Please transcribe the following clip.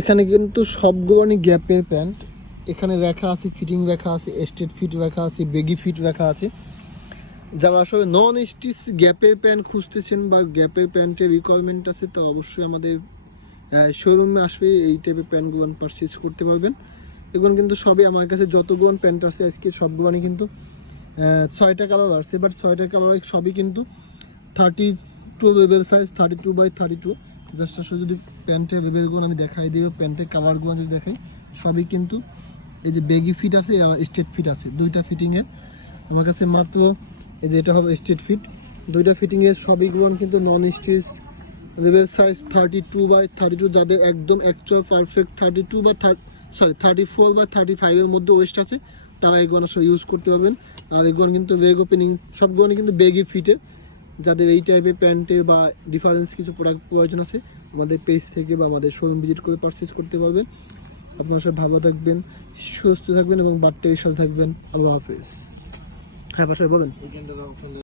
এখানে কিন্তু সবগুলো গ্যাপের প্যান্ট, এখানে লেখা আছে ফিটিং লেখা আছে, স্ট্রেট ফিট লেখা আছে, বেগি ফিট লেখা আছে। যারা আসলে নন স্টিচ গ্যাপের প্যান্ট খুঁজতেছেন বা গ্যাপের প্যান্টের রিকোয়ারমেন্ট আছে, তো অবশ্যই আমাদের শোরুমে আসবে এই টাইপের প্যান্টগুলো পারচেজ করতে পারবেন। এগুলো কিন্তু সবই আমার কাছে যতগুলো প্যান্ট আছে আজকে সবগুলোই কিন্তু 6টা কালার আছে, বাট 6টা কালার সবই কিন্তু 32 লেভেল সাইজ, 32x32। জাস্ট আসলে যদি প্যান্টের লেভেলগুলো আমি দেখাই দিব, প্যান্টের কালারগুলো যদি দেখাই, সবই কিন্তু এই যে বেগি ফিট আছে, স্ট্রেট ফিট আছে, দুইটা ফিটিংয়ে আমার কাছে মাত্র। এই যে এটা হবে স্ট্রেট ফিট, দুইটা ফিটিংয়ে সবইগুলো কিন্তু নন স্টিচ লেভেল সাইজ 32x32। যাদের একদম অ্যাকচুয়াল পারফেক্ট 34x35 মধ্যে ওয়েস্ট আছে, তারা এগুলো আসলে ইউজ করতে পারবেন। আর এগুলো কিন্তু লেগ ওপেনিং সবগুলো কিন্তু বেগি ফিটে। যাদের এই টাইপের প্যান্টে বা ডিফারেন্স কিছু প্রোডাক্ট প্রয়োজন আছে, আমাদের পেজ থেকে বা আমাদের শোরুম ভিজিট করে পারচেজ করতে পারবেন। আপনার সাথে ভালো থাকবেন, সুস্থ থাকবেন এবং বার্তার সাথে থাকবেন। আল্লাহ হাফেজ। হ্যাঁ বাসায় বলেন।